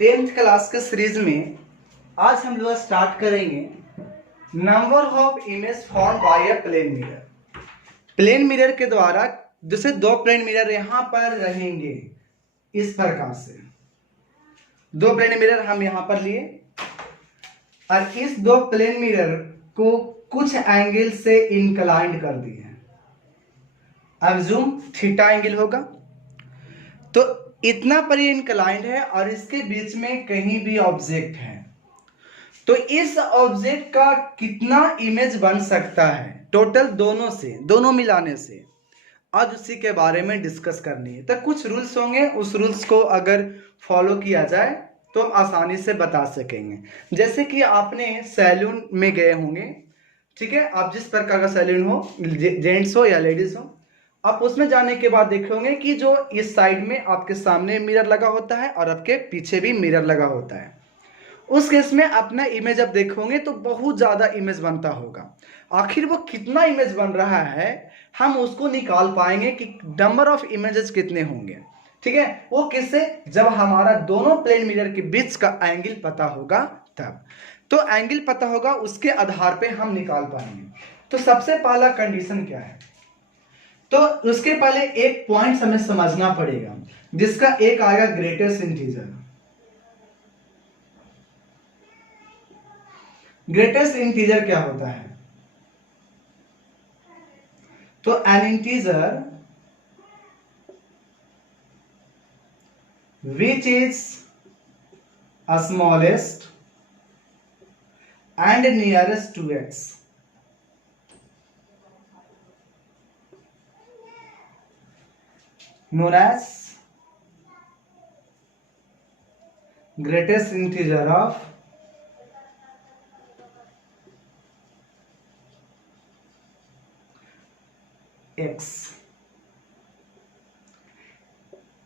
10th class के series में आज हम लोग स्टार्ट करेंगे number of image form by a plane mirror. Plane mirror के द्वारा जैसे दो प्लेन मिरर यहां पर रहेंगे, इस प्रकार से दो प्लेन मिरर हम यहां पर लिए और इस दो प्लेन मिरर को कुछ एंगल से इंक्लाइंड कर दिए। अब जूम थीटा एंगल होगा तो इतना पर ये इंक्लाइंड है और इसके बीच में कहीं भी ऑब्जेक्ट है, तो इस ऑब्जेक्ट का कितना इमेज बन सकता है टोटल दोनों मिलाने से, आज उसी के बारे में डिस्कस करनी है। तो कुछ रूल्स होंगे, उस रूल्स को अगर फॉलो किया जाए तो हम आसानी से बता सकेंगे। जैसे कि आपने सैलून में गए होंगे, ठीक है, आप जिस प्रकार का सैलून हो, जेंट्स हो या लेडीज हो, आप उसमें जाने के बाद देखे होंगे कि जो इस साइड में आपके सामने मिरर लगा होता है और आपके पीछे भी मिरर लगा होता है। उस केस में अपना इमेज आप देखोगे तो बहुत ज्यादा इमेज बनता होगा। आखिर वो कितना इमेज बन रहा है हम उसको निकाल पाएंगे कि नंबर ऑफ इमेजेस कितने होंगे, ठीक है। वो किससे, जब हमारा दोनों प्लेन मिरर के बीच का एंगल पता होगा तब। तो एंगल पता होगा, उसके आधार पे हम निकाल पाएंगे। तो सबसे पहला कंडीशन क्या है, तो उसके पहले एक पॉइंट हमें समझना पड़ेगा जिसका एक आएगा ग्रेटेस्ट इंटीजर। ग्रेटेस्ट इंटीजर क्या होता है, तो an integer which is smallest and nearest to X. known as greatest integer of x।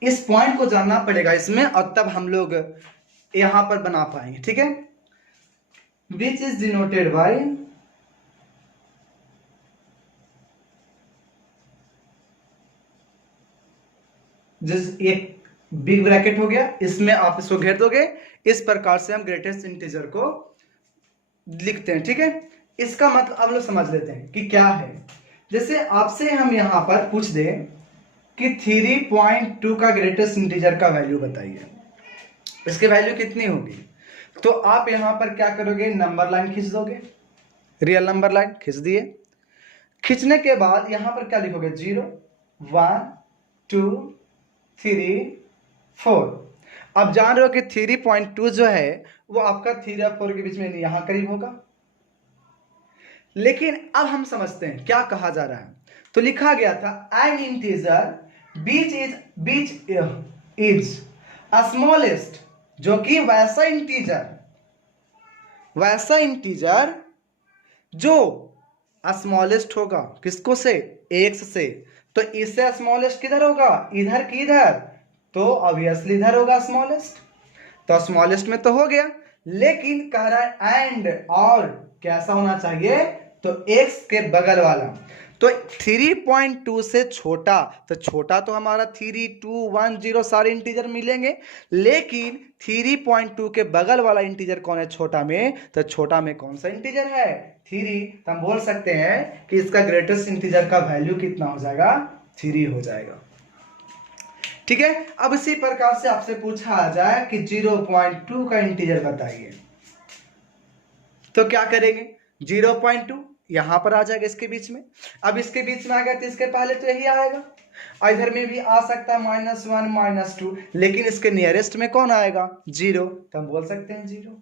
इस पॉइंट को जानना पड़ेगा इसमें और तब हम लोग यहां पर बना पाएंगे, ठीक है। विच इज डिनोटेड बाय जिस एक बिग ब्रैकेट हो गया, इसमें आप इसको घेर दोगे, इस प्रकार से हम ग्रेटेस्ट इंटीजर को लिखते हैं, ठीक है। इसका मतलब अब लोग समझ लेते हैं कि क्या है। जैसे आपसे हम यहां पर पूछ दें कि 3.2 का ग्रेटेस्ट इंटीजर का वैल्यू बताइए, इसकी वैल्यू कितनी होगी, तो आप यहां पर क्या करोगे, नंबर लाइन खींच दोगे, रियल नंबर लाइन खींच दिए। खींचने के बाद यहां पर क्या लिखोगे, 0 1 2 3 4। अब जान रहे हो कि 3.2 जो है वो आपका 3 और 4 के बीच में यहां करीब होगा। लेकिन अब हम समझते हैं क्या कहा जा रहा है। तो लिखा गया था N integer beach is smallest, जो कि वैसा इंटीजर जो स्मॉलेस्ट होगा, किसको से, एक्स से। तो इससे स्मॉलेस्ट किधर होगा, इधर की इधर, तो ऑब्वियसली इधर होगा स्मॉलेस्ट। तो स्मॉलेस्ट में तो हो गया, लेकिन कह रहा है एंड और कैसा होना चाहिए, तो x के बगल वाला। तो 3.2 से छोटा, तो छोटा तो हमारा 3 2 1 0 सारे इंटीजर मिलेंगे, लेकिन 3.2 के बगल वाला इंटीजर कौन है छोटा में, तो छोटा में कौन सा इंटीजर है, 3। तो हम बोल सकते हैं कि इसका ग्रेटेस्ट इंटीजर का वैल्यू कितना हो जाएगा, 3 हो जाएगा, ठीक है। अब इसी प्रकार से आपसे पूछा जाए कि 0.2 का इंटीजर बताइए, तो क्या करेंगे, 0.2 यहां पर आ जाएगा इसके बीच में। अब इसके बीच में आ गया तो इसके पहले तो यही आएगा, इधर में भी आ सकता है -1 -2, लेकिन इसके नियरेस्ट में कौन आएगा, 0, तो हम बोल सकते हैं 0।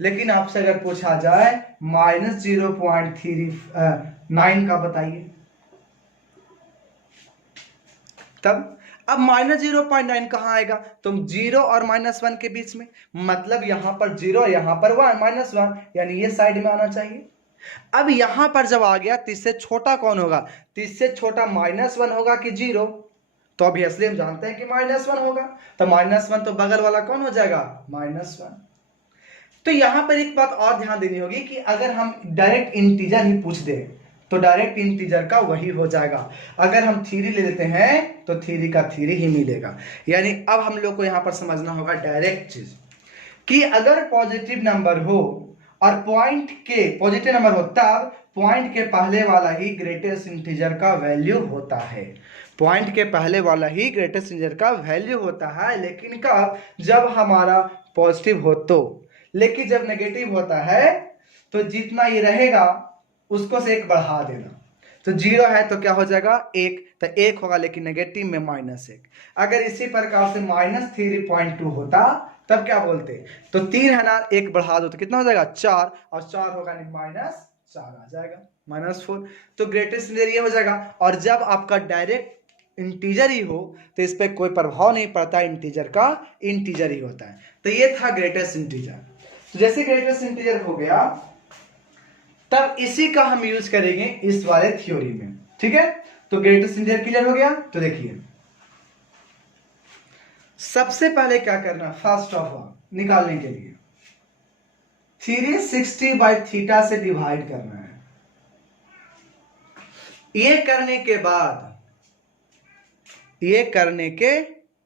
लेकिन आपसे अगर पूछा जाए -0.39 का बताइए, तब अब -0.9 कहां आएगा, तो 0 और -1 के बीच में, मतलब यहां पर 0 यहां पर -1, यानी ये साइड में आना चाहिए। अब यहां पर जब आ गया तो इससे छोटा कौन होगा, तो इससे छोटा -1 होगा कि 0, तो ऑब्वियसली हम जानते हैं कि -1 होगा, तो -1 तो बगल वाला कौन हो जाएगा, -1। तो यहां पर एक बात और ध्यान देनी होगी कि अगर हम डायरेक्ट इंटीजर ही पूछ दे तो डायरेक्ट इंटीजर का वही हो जाएगा। अगर हम 3 ले लेते हैं तो 3 का 3 ही मिलेगा। यानी अब हम लोग को यहां पर समझना होगा डायरेक्ट चीज। कि अगर पॉजिटिव नंबर हो और पॉइंट के पॉजिटिव नंबर हो तब पॉइंट के पहले वाला ही ग्रेटेस्ट इंटीजर का वैल्यू होता है। पॉइंट के पहले वाला ही ग्रेटेस्ट इंटीजर का वैल्यू होता है, लेकिन कब? जब हमारा पॉजिटिव हो तो। लेकिन जब नेगेटिव होता है तो जितना ये रहेगा उसको से एक बढ़ा देना। तो 0 है तो क्या हो जाएगा? 1, तो 1 होगा, लेकिन नेगेटिव में -1। अगर इसी प्रकार से -3.2 होता तब क्या बोलते? तो 3 है ना, 1 बढ़ा दो तो कितना हो जाएगा? 4, और 4 होगा नहीं -4 आ जाएगा, -4। तो ग्रेटेस्ट इंटीजर ये हो जाएगा। और जब आपका डायरेक्ट इंटीजर ही हो तो इस पर कोई प्रभाव नहीं पड़ता, इंटीजर का इंटीजर ही होता है। तो ये था ग्रेटेस्ट इंटीजर। तो जैसे ग्रेटेस्ट इंटीजर हो गया तब इसी का हम यूज करेंगे इस वाले थ्योरी में, ठीक है। तो ग्रेटेस्ट इंटीजर क्लियर हो गया। तो देखिए सबसे पहले क्या करना, फर्स्ट ऑफ ऑल निकालने के लिए 360/थीटा से डिवाइड करना है। ये करने के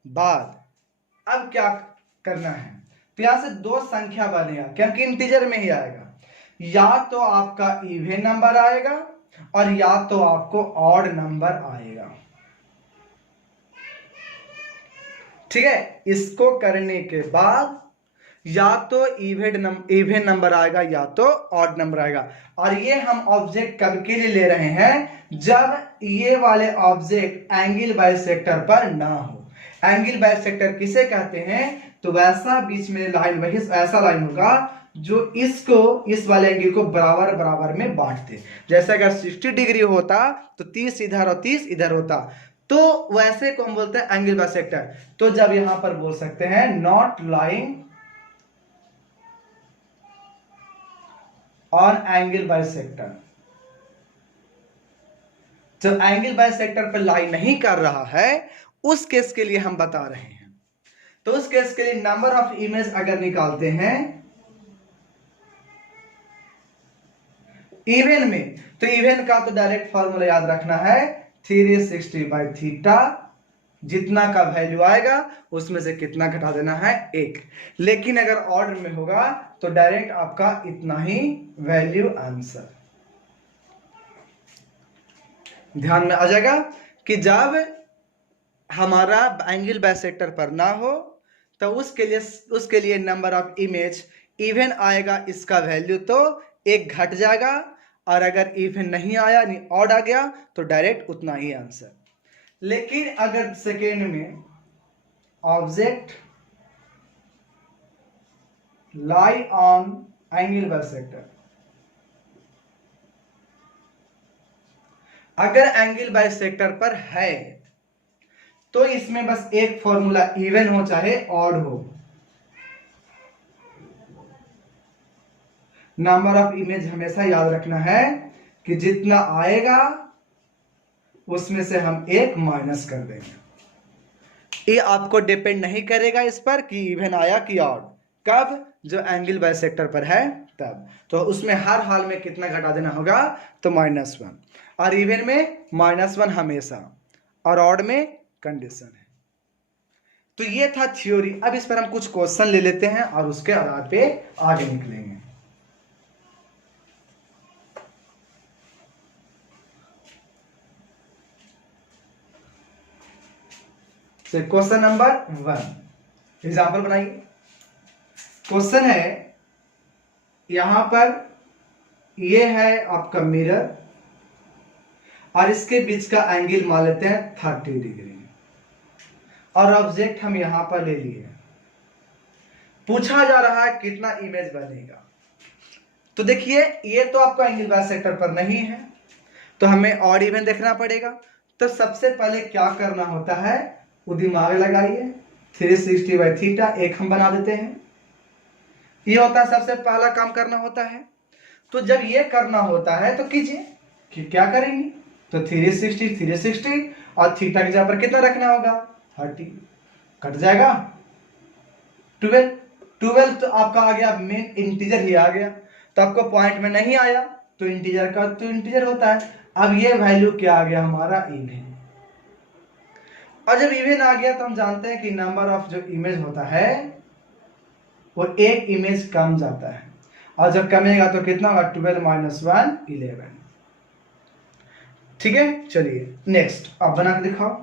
बाद अब क्या करना है? तो यहां से दो संख्या बनेगा क्योंकि इंटीजर में ही आएगा। या तो आपका इवन नंबर आएगा और या तो आपको ऑड नंबर आएगा, ठीक है। इसको करने के बाद या तो इवन नंबर आएगा या तो ऑड नंबर आएगा। और ये हम ऑब्जेक्ट कब के लिए ले रहे हैं? जब ये वाले ऑब्जेक्ट एंगल बाइसेक्टर पर ना हो। एंगल बाइसेक्टर किसे कहते हैं? तो वैसा बीच में लाइन, वही ऐसा लाइन होगा जो इसको, इस वाले एंगल को बराबर बराबर में बांटते। जैसे अगर 60 डिग्री होता तो 30 इधर और 30 इधर होता, तो वैसे को हम बोलते हैं एंगल बाइसेक्टर। तो जब यहां पर बोल सकते हैं not lying on angle bisector. जब एंगल बाइसेक्टर पर लाइन नहीं कर रहा है उस केस के लिए हम बता रहे हैं। तो उस केस के लिए नंबर ऑफ इमेज अगर निकालते हैं इवन में, तो इवन का तो डायरेक्ट फॉर्मूला याद रखना है 360/थीटा। जितना का वैल्यू आएगा उसमें से कितना घटा देना है? 1। लेकिन अगर ऑर्डर में होगा तो डायरेक्ट आपका इतना ही वैल्यू आंसर। ध्यान में आ जाएगा कि जब हमारा एंगल बाइसेक्टर पर ना हो तो उसके लिए नंबर ऑफ इमेज इवन आएगा, इसका वैल्यू तो 1 घट जाएगा। और अगर इवन नहीं आया, नहीं ऑड आ गया, तो डायरेक्ट उतना ही आंसर। लेकिन अगर सेकेंड में object lie on angle bisector, अगर एंगल बाइसेक्टर पर है तो इसमें बस एक फॉर्मूला, इवन हो चाहे ऑड हो, नंबर ऑफ इमेज हमेशा याद रखना है कि जितना आएगा उसमें से हम 1 माइनस कर देंगे। ये आपको डिपेंड नहीं करेगा इस पर कि इवन आया कि ऑड। कब? जो एंगल बाइसेक्टर पर है तब। तो उसमें हर हाल में कितना घटा देना होगा? तो -1। और इवन में -1 हमेशा, और ऑड में कंडीशन है। तो ये था थ्योरी। अब इस पर हम कुछ क्वेश्चन ले लेते हैं और उसके आधार पे आगे निकलेंगे। क्वेश्चन नंबर 1, एग्जाम्पल बनाइए। क्वेश्चन है, यहां पर ये है आपका मिरर और इसके बीच का एंगल मान लेते हैं 30 डिग्री, और ऑब्जेक्ट हम यहां पर ले लिए। पूछा जा रहा है कितना इमेज बनेगा। तो देखिए ये तो आपका एंगल बाइसेक्टर पर नहीं है तो हमें ऑड इवन देखना पड़ेगा। तो सबसे पहले क्या करना होता है, वो दिमाग लगाइए। 360/थीटा 1 हम बना देते हैं। ये होता है सबसे पहला काम करना होता है। तो जब ये करना होता है तो कीजिए कि क्या करेंगे, तो 360 और थीटा की जगह पर कितना रखना होगा? 30, कट जाएगा 12 तो आपका आ गया, मेन इंटीजर ही आ गया। तो आपको पॉइंट में नहीं आया तो इंटीजर का तो इंटीजर होता है। अब ये वैल्यू क्या आ गया हमारा? इवन। और जब इवन आ गया तो हम जानते हैं कि नंबर ऑफ जो इमेज होता है वो एक इमेज कम जाता है, और जब कमेगा तो कितना होगा 12 - 1 11। ठीक है, चलिए नेक्स्ट आप बना के दिखाओ।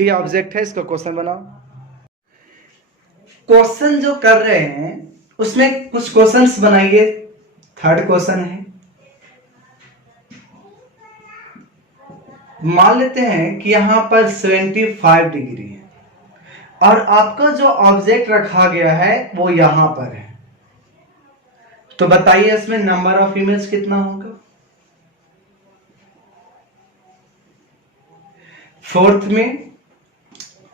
ये ऑब्जेक्ट है, इसका क्वेश्चन बनाओ। क्वेश्चन जो कर रहे हैं उसमें कुछ क्वेश्चंस बनाइए। थर्ड क्वेश्चन है, मान लेते हैं कि यहां पर 75 डिग्री है और आपका जो ऑब्जेक्ट रखा गया है वो यहां पर है, तो बताइए इसमें नंबर ऑफ इमेज कितना होगा। फोर्थ में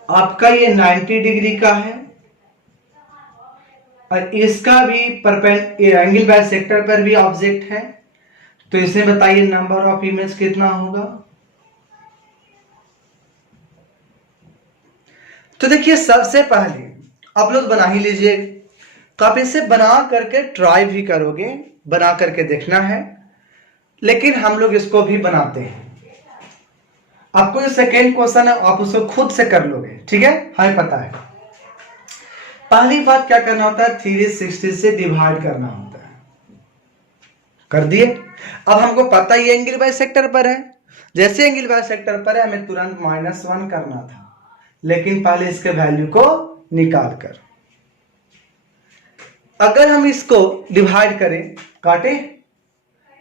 आपका ये 90 डिग्री का है और इसका भी एंगल बाइसेक्टर पर भी ऑब्जेक्ट है, तो इसमें बताइए नंबर ऑफ इमेज कितना होगा। तो देखिए सबसे पहले आप लोग बना ही लीजिए, तो आप इसे बना करके ट्राई भी करोगे, बना करके देखना है, लेकिन हम लोग इसको भी बनाते हैं। आपको जो सेकेंड क्वेश्चन है आप उसको खुद से कर लोगे, ठीक है, हमें पता है। पहली बात क्या करना होता है, 360 से डिवाइड करना होता है। कर दिए। अब हमको पता ही एंगल बाइसेक्टर पर है, जैसे एंगल बाइसेक्टर पर है हमें तुरंत -1 करना था, लेकिन पहले इसके वैल्यू को निकाल कर, अगर हम इसको डिवाइड करें, काटे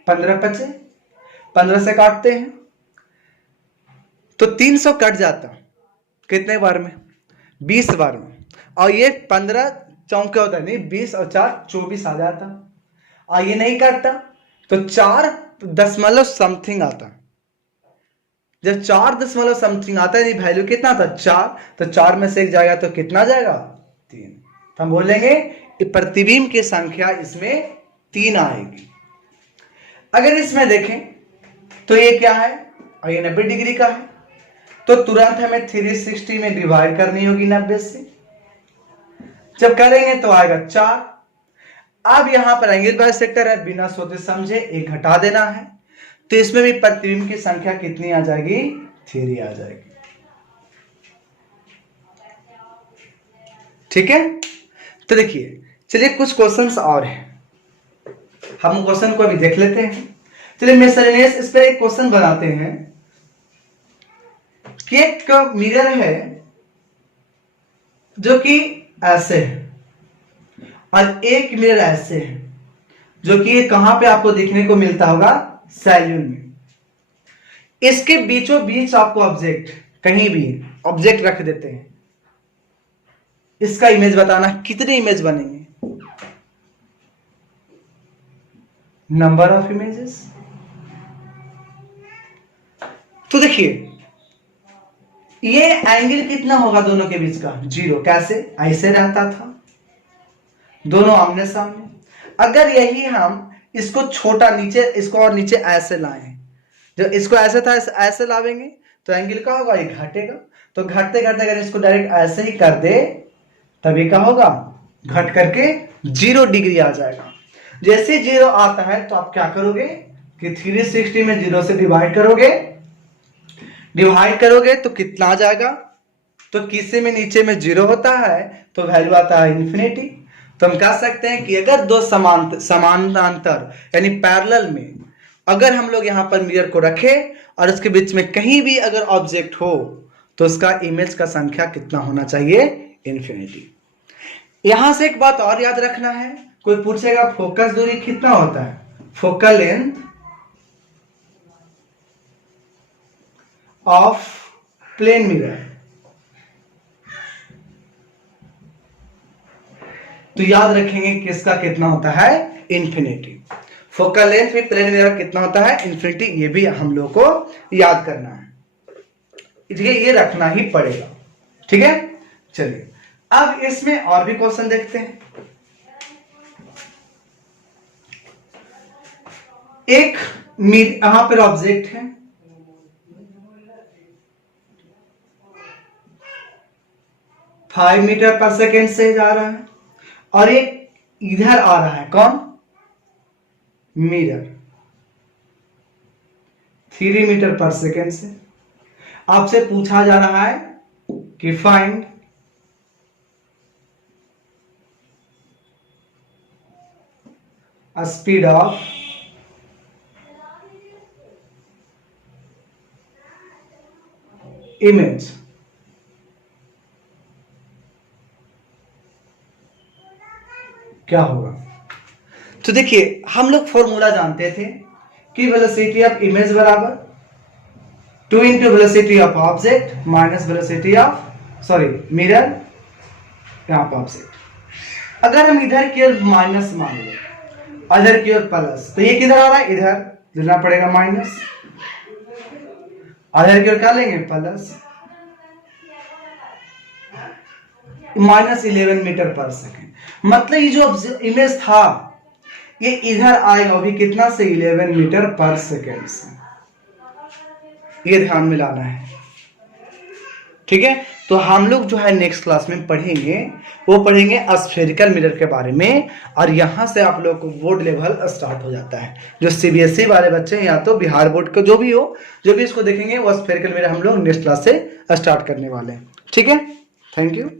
15 बचे, 15 से काटते हैं तो 300 कट जाता, कितने बार में, 20 बार में, और ये 15 चौके होता है, नहीं 20 और 4 24 आ जाता, और ये नहीं काटता तो 4 दशमलव आता। जब 4 दशमलव समथिंग आता है, वैल्यू कितना था 4, तो 4 में से एक जाएगा तो कितना जाएगा 3, तो हम बोलेंगे प्रतिबिंब की संख्या इसमें 3 आएगी। अगर इसमें देखें तो ये क्या है, और ये 90 डिग्री का है, तो तुरंत हमें 360 में डिवाइड करनी होगी 90 से, जब करेंगे तो आएगा 4। अब यहां पर एंगल बाइसेक्टर है, बिना सोचे समझे एक घटा देना है, तो इसमें भी प्रतिबिंब की संख्या कितनी आ जाएगी, 3 आ जाएगी। ठीक है, तो देखिए चलिए कुछ क्वेश्चंस और हैं, हम क्वेश्चन को अभी देख लेते हैं। चलिए मिसलेनियस इस पे एक क्वेश्चन बनाते हैं कि एक मिरर है जो कि ऐसे है और एक मिरर ऐसे है, जो कि कहां पे आपको देखने को मिलता होगा, सैलून में। इसके बीचों बीच आपको ऑब्जेक्ट, कहीं भी ऑब्जेक्ट रख देते हैं, इसका इमेज बताना, कितने इमेज बनेंगे, नंबर ऑफ इमेजेस। तो देखिए ये एंगल कितना होगा दोनों के बीच का, 0। कैसे, ऐसे रहता था, दोनों आमने सामने। अगर यही हम इसको छोटा नीचे, इसको और नीचे ऐसे लाएं, जो इसको ऐसे था ऐसे लावेंगे तो एंगल का होगा, ये घटेगा, तो घटते घटते अगर इसको डायरेक्ट ऐसे ही कर दे तभी क्या होगा, घट करके 0 डिग्री आ जाएगा। जैसे 0 आता है तो आप क्या करोगे कि 360 में 0 से डिवाइड करोगे, डिवाइड करोगे तो कितना आ जाएगा, तो किसी में नीचे में 0 होता है तो वैल्यू आता है इन्फिनिटी। तो हम कह सकते हैं कि अगर दो समानांतर यानी पैरेलल में अगर हम लोग यहां पर मिरर को रखें और उसके बीच में कहीं भी अगर ऑब्जेक्ट हो तो उसका इमेज का संख्या कितना होना चाहिए, इन्फिनिटी। यहां से एक बात और याद रखना है, कोई पूछेगा फोकस दूरी कितना होता है, focal length of plane mirror, तो याद रखेंगे कि इसका कितना होता है, इन्फिनिटी। फोकल लेंथ में प्लेन मिरर कितना होता है, इन्फिनिटी, ये भी हम लोग को याद करना है, ठीक है, ये रखना ही पड़ेगा। ठीक है, चलिए अब इसमें और भी क्वेश्चन देखते हैं। एक यहां पर ऑब्जेक्ट है, फाइव मीटर पर सेकेंड से जा रहा है, और एक इधर आ रहा है, कौन, मिरर 3 मीटर पर सेकेंड से। आपसे पूछा जा रहा है कि फाइंड स्पीड ऑफ इमेज। क्या होगा? तो देखिए हम लोग फॉर्मूला जानते थे कि वेलोसिटी ऑफ इमेज बराबर 2 into velocity of object minus velocity of mirror यहां पर ऑब्जेक्ट। अगर हम इधर की ओर माइनस मान लें, इधर की ओर प्लस, तो ये किधर आ रहा है? इधर देना पड़ेगा माइनस, इधर की ओर क्या लेंगे? प्लस। -11 मीटर पर सेकेंड। मतलब ये जो इमेज था ये इधर आएगा, अभी कितना से? 11 मीटर पर सेकेंड से। ये ध्यान में लाना है, ठीक है। तो हम लोग जो है नेक्स्ट क्लास में पढ़ेंगे, वो पढ़ेंगे स्फेरिकल मिरर के बारे में। और यहां से आप लोग को बोर्ड लेवल स्टार्ट हो जाता है। जो सीबीएसई वाले बच्चे हैं या तो बिहार बोर्ड का जो भी हो, जो भी इसको देखेंगे वो स्फेरिकल मिरर हम लोग नेक्स्ट क्लास से स्टार्ट करने वाले हैं, ठीक है। Thank you.